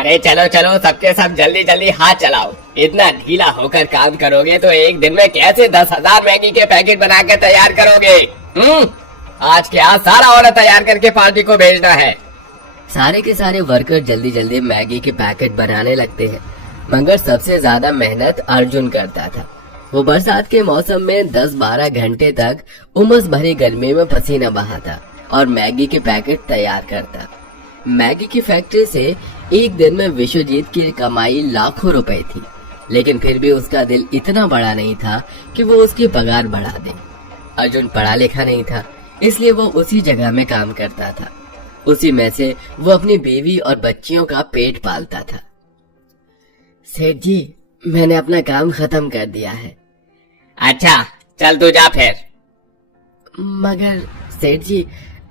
अरे चलो चलो सबके सब जल्दी जल्दी हाथ चलाओ। इतना ढीला होकर काम करोगे तो एक दिन में कैसे 10,000 मैगी के पैकेट बनाकर तैयार करोगे? आज के आज सारा ऑर्डर तैयार करके पार्टी को भेजना है। सारे के सारे वर्कर जल्दी जल्दी मैगी के पैकेट बनाने लगते हैं, मगर सबसे ज्यादा मेहनत अर्जुन करता था। वो बरसात के मौसम में 10-12 घंटे तक उमस भरी गर्मी में पसीना बहाता और मैगी के पैकेट तैयार करता। मैगी की फैक्ट्री से एक दिन में विश्वजीत की कमाई लाखों रुपए थी, लेकिन फिर भी उसका दिल इतना बड़ा नहीं था कि वो उसकी पगार बढ़ा दे। अर्जुन पढ़ा लिखा नहीं था, इसलिए वो उसी जगह में काम करता था। उसी में से वो अपनी बीवी और बच्चियों का पेट पालता था। सेठ जी, मैंने अपना काम खत्म कर दिया है। अच्छा चल तू जा फिर। मगर सेठ जी,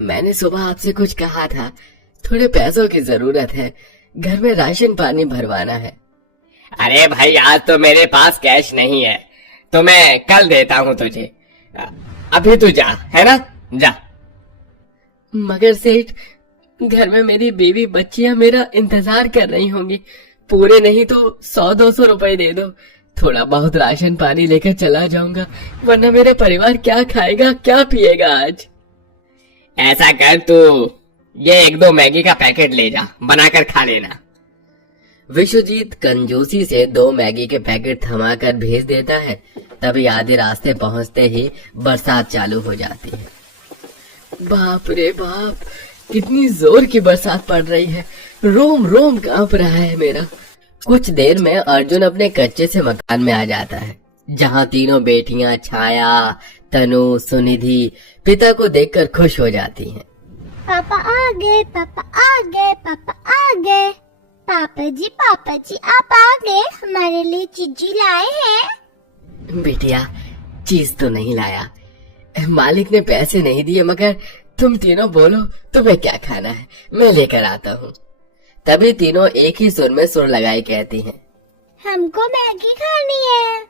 मैंने सुबह आपसे कुछ कहा था, थोड़े पैसों की जरूरत है, घर में राशन पानी भरवाना है। अरे भाई आज तो मेरे पास कैश नहीं है, तो मैं कल देता हूँ तुझे। अभी तू जा, है ना? जा। मगर सेठ, घर में मेरी बीवी बच्चियां मेरा इंतजार कर रही होंगी। पूरे नहीं तो 100-200 रुपए दे दो, थोड़ा बहुत राशन पानी लेकर चला जाऊंगा, वरना मेरा परिवार क्या खाएगा क्या पिएगा आज। ऐसा कर तू ये 1-2 मैगी का पैकेट ले जा, बनाकर खा लेना। विश्वजीत कंजूसी से 2 मैगी के पैकेट थमा कर भेज देता है। तभी आधे रास्ते पहुंचते ही बरसात चालू हो जाती है। बाप रे बाप, कितनी जोर की बरसात पड़ रही है, रोम रोम कांप रहा है मेरा। कुछ देर में अर्जुन अपने कच्चे से मकान में आ जाता है, जहां तीनों बेटियां छाया, तनु, सुनिधि पिता को देखकर खुश हो जाती हैं। पापा आ गए, पापा आ गए, पापा आ गए। पापा जी आप आ गए, हमारे लिए चीजी लाए हैं। बेटिया, चीज तो नहीं लाया, मालिक ने पैसे नहीं दिए, मगर तुम तीनों बोलो तुम्हें क्या खाना है, मैं लेकर आता हूँ। तभी तीनों एक ही सुर में सुर लगाए कहती हैं, हमको मैगी खानी है।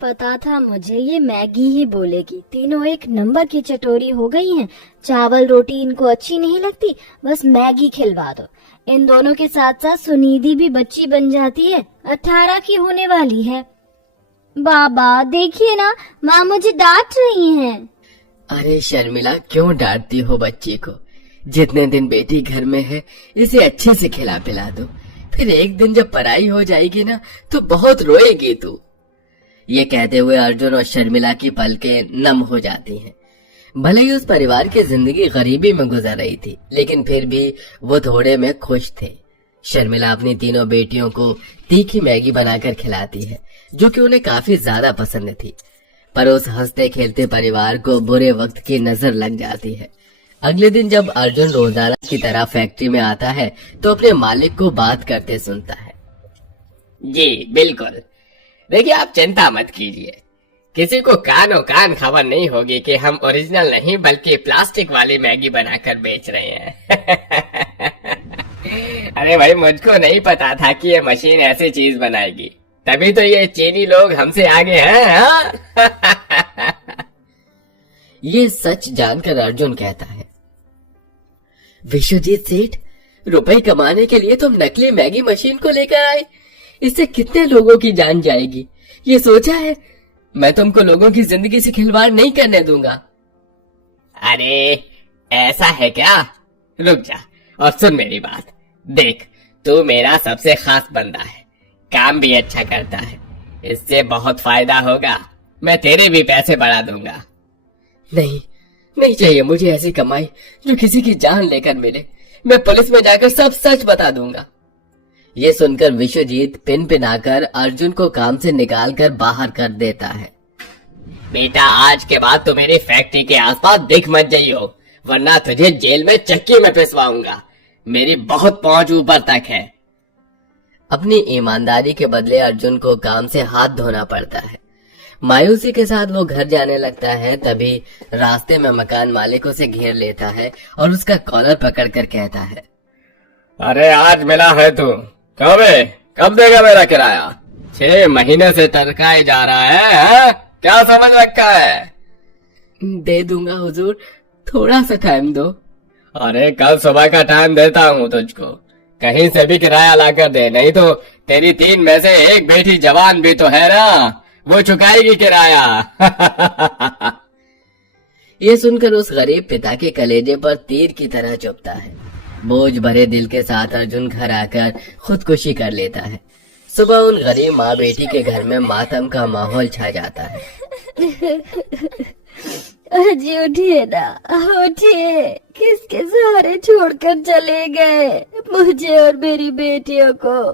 पता था मुझे ये मैगी ही बोलेगी। तीनों एक नंबर की चटोरी हो गई हैं। चावल रोटी इनको अच्छी नहीं लगती, बस मैगी खिलवा दो। इन दोनों के साथ साथ सुनिधि भी बच्ची बन जाती है, 18 की होने वाली है। बाबा देखिए ना, माँ मुझे डांट रही हैं। अरे शर्मिला, क्यों डांटती हो बच्ची को? जितने दिन बेटी घर में है, इसे अच्छे से खिला पिला दो, फिर एक दिन जब पराई हो जाएगी ना तो बहुत रोएगी तू। ये कहते हुए अर्जुन और शर्मिला की पलकें नम हो जाती हैं। भले ही उस परिवार की जिंदगी गरीबी में गुजर रही थी, लेकिन फिर भी वो थोड़े में खुश थे। शर्मिला अपनी तीनों बेटियों को तीखी मैगी बनाकर खिलाती है, जो कि उन्हें काफी ज्यादा पसंद थी। पर उस हंसते खेलते परिवार को बुरे वक्त की नजर लग जाती है। अगले दिन जब अर्जुन रोजाना की तरह फैक्ट्री में आता है तो अपने मालिक को बात करते सुनता है। जी बिल्कुल, देखिए आप चिंता मत कीजिए, किसी को कानो कान खबर नहीं होगी कि हम ओरिजिनल नहीं बल्कि प्लास्टिक वाली मैगी बनाकर बेच रहे हैं। अरे भाई, मुझको नहीं पता था कि ये मशीन ऐसी चीज बनाएगी, तभी तो ये चीनी लोग हमसे आगे हैं। हाँ? ये सच जानकर अर्जुन कहता है, विश्वजीत सेठ, रुपए कमाने के लिए तुम नकली मैगी मशीन को लेकर आए, इससे कितने लोगों की जान जाएगी, ये सोचा है? मैं तुमको लोगों की जिंदगी से खिलवाड़ नहीं करने दूंगा। अरे ऐसा है क्या? रुक जा और सुन मेरी बात। देख, तू मेरा सबसे खास बंदा है, काम भी अच्छा करता है, इससे बहुत फायदा होगा, मैं तेरे भी पैसे बढ़ा दूंगा। नहीं, नहीं चाहिए मुझे ऐसी कमाई जो किसी की जान लेकर मिले। मैं पुलिस में जाकर सब सच बता दूंगा। ये सुनकर विश्वजीत पिन पिनाकर अर्जुन को काम से निकालकर बाहर कर देता है। बेटा, आज के बाद तो मेरी फैक्ट्री के आसपास दिख मत जाइयो, वरना तुझे जेल में चक्की में पिसवाऊंगा। मेरी बहुत पहुंच ऊपर तक है। अपनी ईमानदारी के बदले अर्जुन को काम से हाथ धोना पड़ता है। मायूसी के साथ वो घर जाने लगता है। तभी रास्ते में मकान मालिक उसे घेर लेता है और उसका कॉलर पकड़कर कहता है, अरे आज मिला है तू, कब देगा मेरा किराया? 6 महीने से टरकाए जा रहा है? क्या समझ रखा है? दे दूंगा हुजूर, थोड़ा सा टाइम दो। अरे कल सुबह का टाइम देता हूँ तुझको, कहीं से भी किराया ला कर दे, नहीं तो तेरी 3 में से एक बेटी जवान भी तो है ना, वो चुकाएगी किराया। ये सुनकर उस गरीब पिता के कलेजे पर तीर की तरह चुभता है। बोझ भरे दिल के साथ अर्जुन घर आकर खुदकुशी कर लेता है। सुबह उन गरीब माँ बेटी के घर में मातम का माहौल छा जाता है। अजी उठिए ना, उठिए। किसके सहारे छोड़कर चले गए मुझे और मेरी बेटियों को?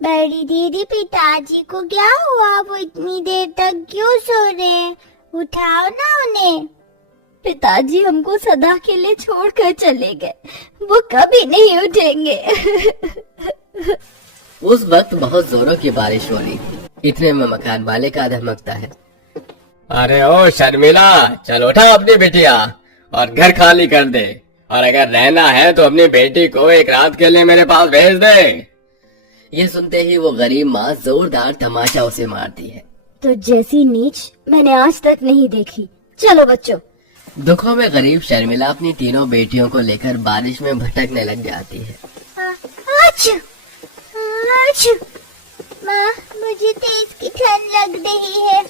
बड़ी दीदी, पिताजी को क्या हुआ? वो इतनी देर तक क्यों सो रहे? उठाओ ना उन्हें। पिताजी हमको सदा के लिए छोड़कर चले गए, वो कभी नहीं उठेंगे। उस वक्त बहुत जोरों की बारिश हो रही थी। इतने में मकान मालिक आ धमकता है। अरे ओ शर्मिला, चल उठा अपनी बिटिया और घर खाली कर दे, और अगर रहना है तो अपनी बेटी को एक रात के लिए मेरे पास भेज दे। ये सुनते ही वो गरीब माँ जोरदार तमाचा उसे मारती है। तो जैसी नीच मैंने आज तक नहीं देखी। चलो बच्चों। दुखों में गरीब शर्मिला अपनी तीनों बेटियों को लेकर बारिश में भटकने लग जाती है। अच्छा, अच्छा। माँ, मुझे तेज की ठंड लग रही है।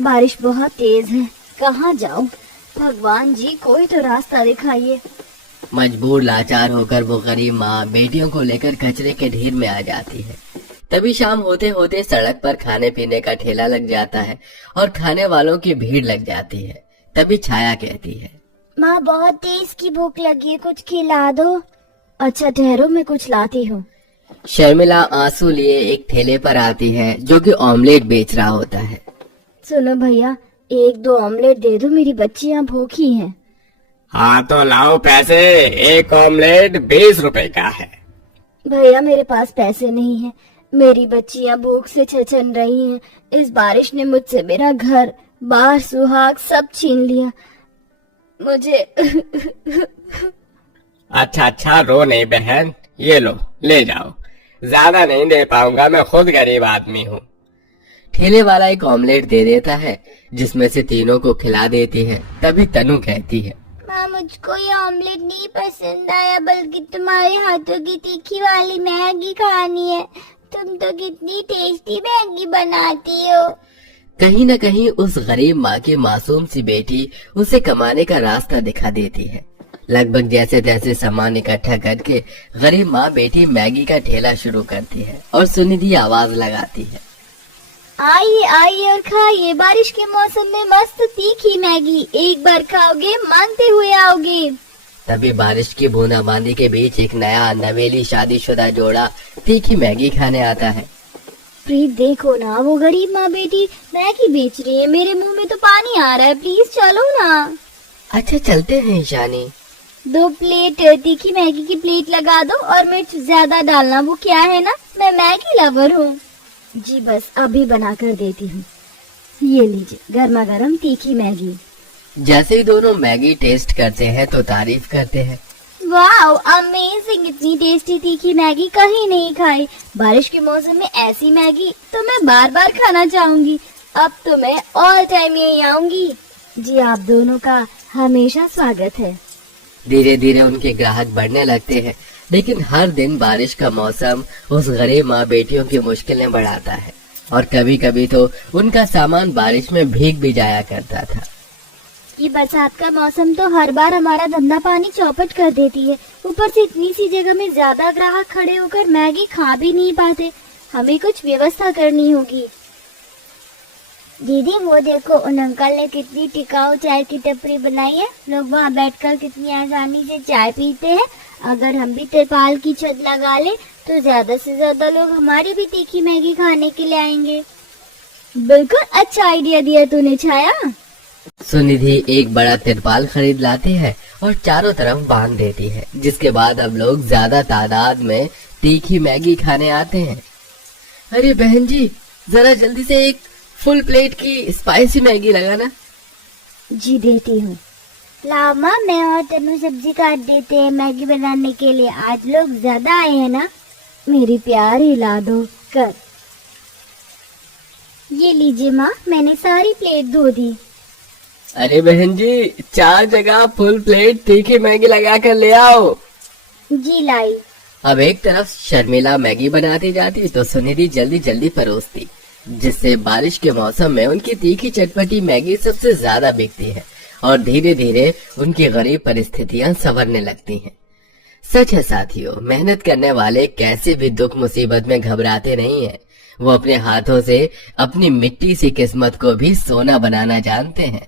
बारिश बहुत तेज है, कहाँ जाऊं? भगवान जी कोई तो रास्ता दिखाइए। मजबूर लाचार होकर वो गरीब माँ बेटियों को लेकर कचरे के ढेर में आ जाती है। तभी शाम होते होते सड़क पर खाने पीने का ठेला लग जाता है और खाने वालों की भीड़ लग जाती है। तभी छाया कहती है, माँ, बहुत तेज की भूख लगी है, कुछ खिला दो। अच्छा ठहरो, मैं कुछ लाती हूँ। शर्मिला आंसू लिए एक ठेले पर आती है जो कि ऑमलेट बेच रहा होता है। सुनो भैया, 1-2 ऑमलेट दे दो, मेरी बच्चियाँ भूखी हैं। हाँ तो लाओ पैसे, एक ऑमलेट 20 रुपए का है। भैया मेरे पास पैसे नहीं है, मेरी बच्चियाँ भूख से छछन रही हैं। इस बारिश ने मुझसे मेरा घर बार सुहाग सब छीन लिया। मुझे अच्छा, रो नहीं बहन, ये लो, ले जाओ। ज्यादा नहीं दे पाऊंगा, मैं खुद गरीब आदमी हूँ। ठेले वाला एक ऑमलेट दे देता है जिसमें से तीनों को खिला देती है। तभी तनु कहती है, माँ, मुझको ये ऑमलेट नहीं पसंद आया, बल्कि तुम्हारे हाथों की तीखी वाली मैगी खानी है। तुम तो कितनी टेस्टी मैगी बनाती हो। कहीं न कहीं उस गरीब माँ की मासूम सी बेटी उसे कमाने का रास्ता दिखा देती है। लगभग जैसे तैसे सामान इकट्ठा करके गरीब माँ बेटी मैगी का ठेला शुरू करती है और सुनिधि आवाज लगाती है, आइए आइए और खाइए, बारिश के मौसम में मस्त तीखी मैगी, एक बार खाओगे मांगते हुए आओगे। तभी बारिश की बूंदाबांदी के बीच एक नया नवेली शादीशुदा जोड़ा तीखी मैगी खाने आता है। प्रीत देखो ना, वो गरीब माँ बेटी मैगी बेच रही है, मेरे मुंह में तो पानी आ रहा है, प्लीज चलो ना। अच्छा चलते हैं ईशानी। 2 प्लेट तीखी मैगी की प्लेट लगा दो और मिर्च ज्यादा डालना, वो क्या है ना, मैं मैगी लवर हूँ। जी बस अभी बना कर देती हूँ। ये लीजिए गर्मा गर्म तीखी मैगी। जैसे ही दोनों मैगी टेस्ट करते हैं तो तारीफ करते हैं, वाओ अमेजिंग, इतनी टेस्टी तीखी मैगी कहीं नहीं खाई। बारिश के मौसम में ऐसी मैगी तो मैं बार बार खाना चाहूंगी। अब तो मैं ऑल टाइम यहीं आऊंगी। जी आप दोनों का हमेशा स्वागत है। धीरे धीरे उनके ग्राहक बढ़ने लगते हैं, लेकिन हर दिन बारिश का मौसम उस गरीब माँ बेटियों की मुश्किलें बढ़ाता है और कभी कभी तो उनका सामान बारिश में भीग भी जाया करता था। ये बरसात का मौसम तो हर बार हमारा धंधा पानी चौपट कर देती है। ऊपर से इतनी सी जगह में ज्यादा ग्राहक खड़े होकर मैगी खा भी नहीं पाते। हमें कुछ व्यवस्था करनी होगी। दीदी वो देखो, उन अंकल ने कितनी टिकाऊ चाय की टपरी बनाई है। लोग वहाँ बैठकर कितनी आसानी से चाय पीते हैं। अगर हम भी तिरपाल की छत लगा ले तो ज्यादा से ज्यादा लोग हमारी भी तीखी मैगी खाने के लिए आएंगे। बिल्कुल अच्छा आइडिया दिया तूने छाया। सुनिधि एक बड़ा तिरपाल खरीद लाती है और चारों तरफ बांध देती है, जिसके बाद अब लोग ज्यादा तादाद में तीखी मैगी खाने आते हैं। अरे बहन जी, जरा जल्दी से एक फुल प्लेट की स्पाइसी मैगी लगाना। जी देती हूँ। लाओ माँ, मैं और तनु सब्जी काट देते हैं मैगी बनाने के लिए। आज लोग ज्यादा आए हैं ना। मेरी प्यारी लाडो कर। ये लीजिए माँ, मैंने सारी प्लेट धो दी। अरे बहन जी, 4 जगह फुल प्लेट तीखी मैगी लगा कर ले आओ। जी लाई। अब एक तरफ शर्मिला मैगी बनाती जाती तो सुनिधि जल्दी जल्दी परोसती, जिससे बारिश के मौसम में उनकी तीखी चटपटी मैगी सबसे ज्यादा बिकती है और धीरे धीरे उनकी गरीब परिस्थितियां संवरने लगती हैं। सच है साथियों, मेहनत करने वाले कैसे भी दुख मुसीबत में घबराते नहीं हैं। वो अपने हाथों से अपनी मिट्टी सी किस्मत को भी सोना बनाना जानते हैं।